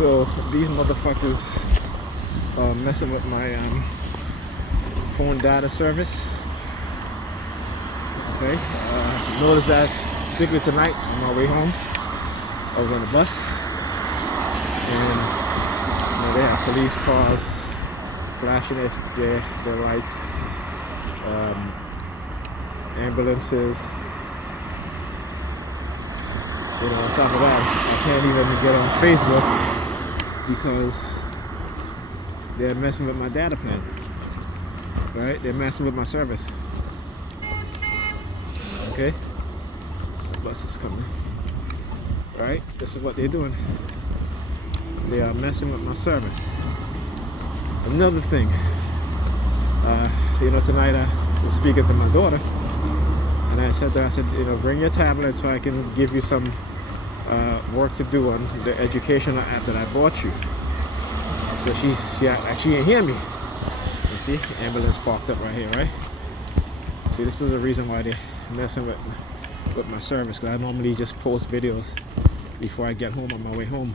So these motherfuckers are messing with my phone data service. Okay, notice that particularly tonight on my way home, I was on the bus, and they have police cars flashing their lights, ambulances. On top of that, I can't even get on Facebook because they're messing with my data plan. Right? They're messing with my service. Okay? The bus is coming. Right? This is what they're doing. They are messing with my service. Another thing, tonight I was speaking to my daughter, and I said to her, bring your tablet so I can give you some work to do on the educational app that I bought you. So she didn't hear me. You see, ambulance parked up right here, right? See, this is the reason why they're messing with my service, because I normally just post videos before I get home on my way home.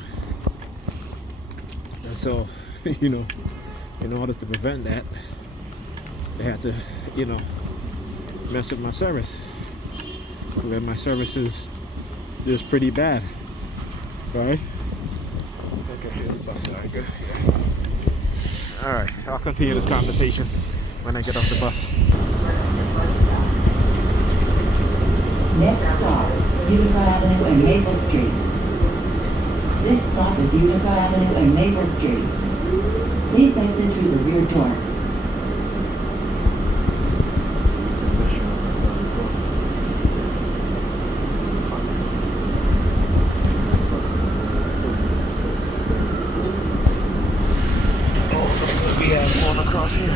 And so, in order to prevent that, they had to, mess with my service. Because my service is pretty bad, right? Okay, here's the bus. All right, good. Yeah. All right, I'll continue this conversation when I get off the bus. Next stop, Utica Avenue and Maple Street. This stop is Utica Avenue and Maple Street. Please exit through the rear door. We have one across here.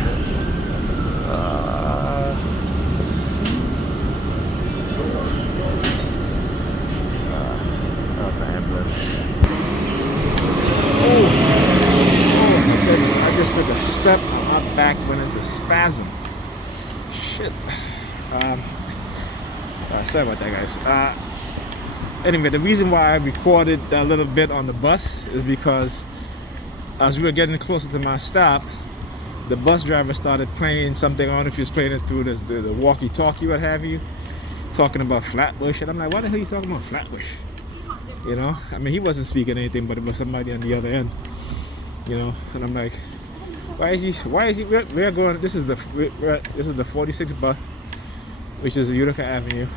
That's an ambulance. I just took a step and my back went into spasm. Shit. Sorry about that, guys. Anyway, the reason why I recorded a little bit on the bus is because as we were getting closer to my stop, the bus driver started playing something. I don't know if he was playing it through the walkie-talkie, what have you, talking about Flatbush. And I'm like, why the hell are you talking about Flatbush? I mean, he wasn't speaking anything, but it was somebody on the other end. And I'm like, why is he? We're going. This is the 46 bus, which is Utica Avenue.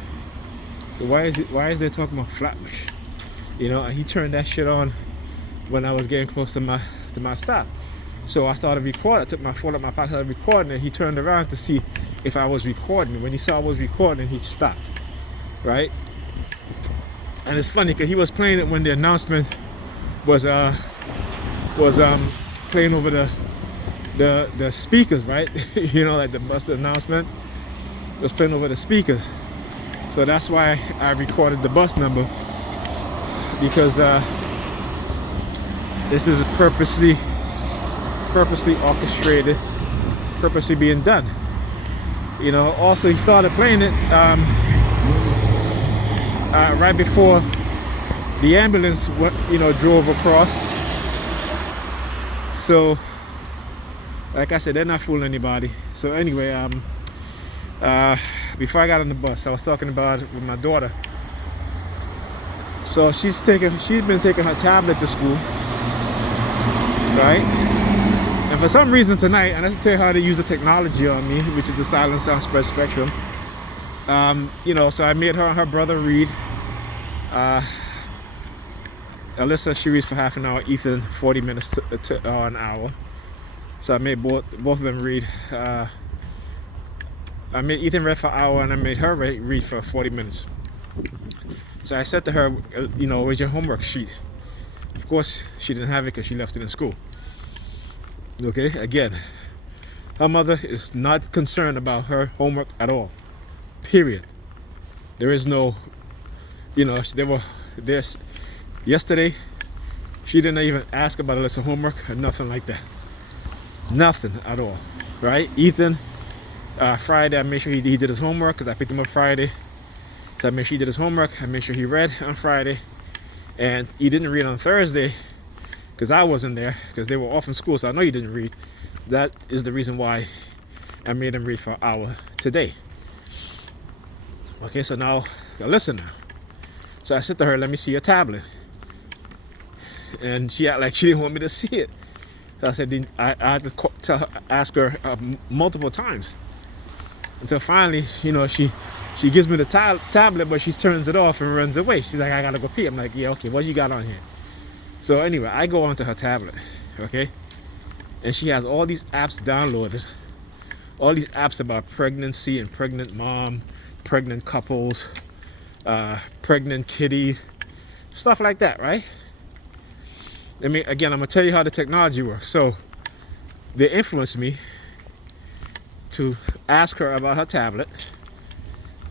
So why is they talking about Flatbush? And he turned that shit on when I was getting close to my stop. So I started recording. I took my phone out my pocket, started recording, and he turned around to see if I was recording. When he saw I was recording, he stopped. Right? And it's funny because he was playing it when the announcement was playing over the speakers, right? Like the bus announcement was playing over the speakers. So that's why I recorded the bus number, because this is purposely orchestrated, purposely being done. Also he started playing it right before the ambulance drove across. So like I said, they're not fooling anybody. So anyway, before I got on the bus, I was talking about it with my daughter. So she's been taking her tablet to school, right? And for some reason tonight, and I have to tell you how to use the technology on me, which is the silent sound spread spectrum. So I made her and her brother read. Alyssa, she reads for half an hour. Ethan, 40 minutes to an hour. So I made both of them read. I made Ethan read for an hour, and I made her read for 40 minutes. So I said to her, where's your homework sheet? Of course, she didn't have it because she left it in school. Okay, again, her mother is not concerned about her homework at all. Period. There is no, there's yesterday, she didn't even ask about Alyssa's homework or nothing like that. Nothing at all, right? Ethan, Friday, I made sure he did his homework because I picked him up Friday. So I made sure he did his homework. I made sure he read on Friday. And he didn't read on Thursday because I wasn't there because they were off in school, so I know you didn't read. That is the reason why I made them read for an hour today. Okay, so now listen now. So I said to her, let me see your tablet. And she acted like she didn't want me to see it. So I said, I had to ask her multiple times until finally, she gives me the tablet, but she turns it off and runs away. She's like, I gotta go pee. I'm like, yeah, okay, what you got on here? So anyway, I go onto her tablet, okay? And she has all these apps downloaded. All these apps about pregnancy and pregnant mom, pregnant couples, pregnant kitties, stuff like that, right? I mean, again, I'm gonna tell you how the technology works. So they influenced me to ask her about her tablet,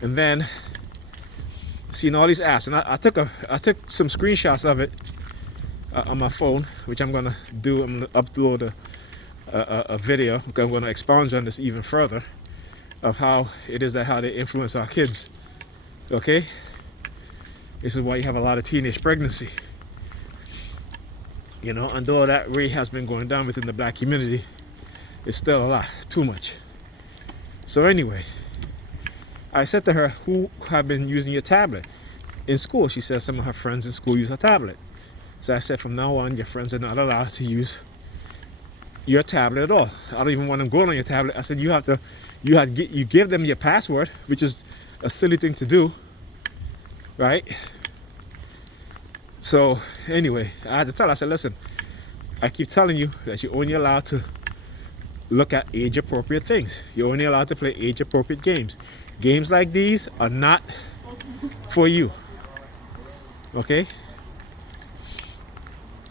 and then seeing all these apps. And I took some screenshots of it on my phone, which I'm gonna do. I'm gonna upload a video. I'm gonna expound on this even further of how it is that how they influence our kids. Okay, this is why you have a lot of teenage pregnancy. And though that rate has been going down within the black community, it's still a lot, too much. So anyway, I said to her, who have been using your tablet in school? She said some of her friends in school use her tablet. So I said, from now on, your friends are not allowed to use your tablet at all. I don't even want them going on your tablet. I said, you give them your password, which is a silly thing to do, right? So anyway, I had to tell her, I said, listen, I keep telling you that you're only allowed to look at age-appropriate things. You're only allowed to play age-appropriate games. Games like these are not for you. Okay?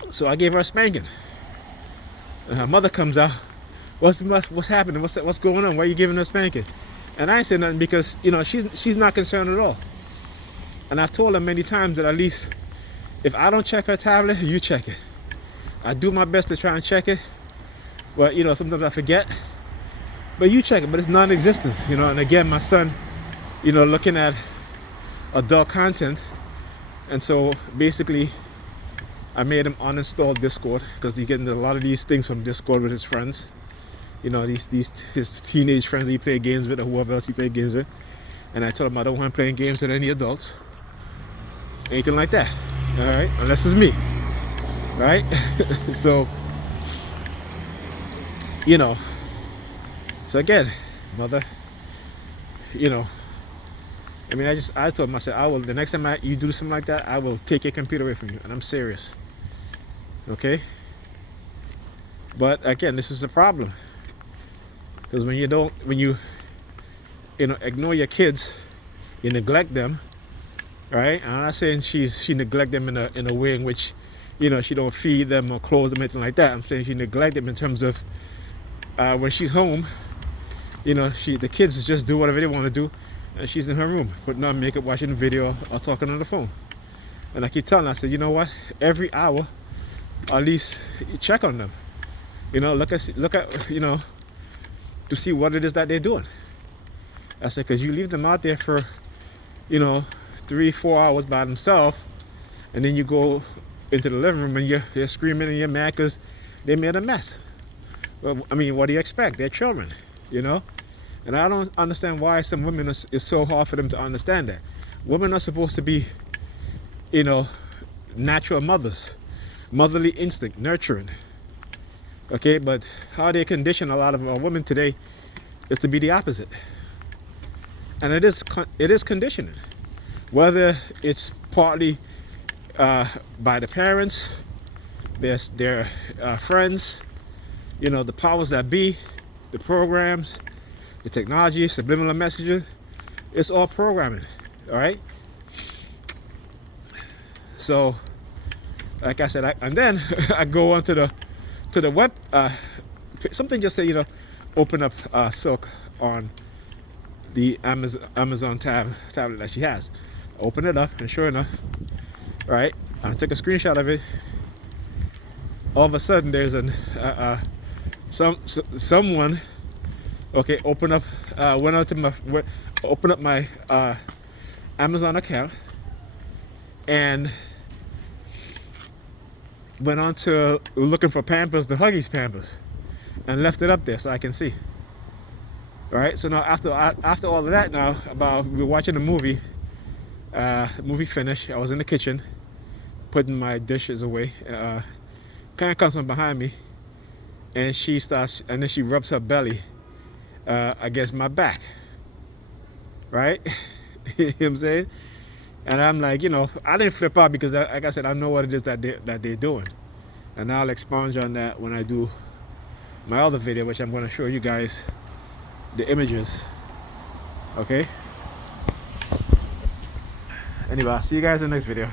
So I gave her a spanking. And her mother comes out, what's happening? What's going on? Why are you giving her a spanking? And I ain't said nothing because, she's not concerned at all. And I've told her many times that at least if I don't check her tablet, you check it. I do my best to try and check it. But, sometimes I forget. But you check it, but it's non-existent, And again, my son, looking at adult content. And so basically, I made him uninstall Discord because he's getting a lot of these things from Discord with his friends. His teenage friends that he play games with or whoever else he play games with. And I told him I don't want him playing games with any adults. Anything like that. All right, unless it's me, right? So, so again, mother, I told him, I said, the next time you do something like that, I will take your computer away from you, and I'm serious, okay? But again, this is a problem, because when you ignore your kids, you neglect them. Right? I'm not saying she neglect them in a way in which, she don't feed them or clothe them, anything like that. I'm saying she neglect them in terms of when she's home, the kids just do whatever they want to do, and she's in her room putting on makeup, watching a video, or talking on the phone. And I keep telling her, I said, you know what? Every hour, at least check on them. Look at to see what it is that they're doing. I said, because you leave them out there for 3-4 hours by themselves, and then you go into the living room and you're screaming and you're mad because they made a mess. Well, what do you expect? They're children, And I don't understand why some women it's so hard for them to understand that. Women are supposed to be, natural mothers, motherly instinct, nurturing. Okay, but how they condition a lot of our women today is to be the opposite. And it is conditioning. Whether it's partly by the parents, their friends, the powers that be, the programs, the technology, subliminal messaging, it's all programming, all right? So, like I said, and then I go onto the web, something just say, open up Silk on the Amazon tablet that she has. Open it up, and sure enough, right, I took a screenshot of it. All of a sudden, there's someone, okay, went out to open up my Amazon account, and went on to looking for Pampers, the Huggies Pampers, and left it up there so I can see. All right, so now after all of that, now we were watching a movie. Movie finished. I was in the kitchen putting my dishes away. Kind of comes from behind me, and then she rubs her belly against my back. Right? You know what I'm saying? And I'm like, I didn't flip out because, like I said, I know what it is that they're doing, and I'll expound on that when I do my other video, which I'm going to show you guys the images. Okay. Anyway, I'll see you guys in the next video.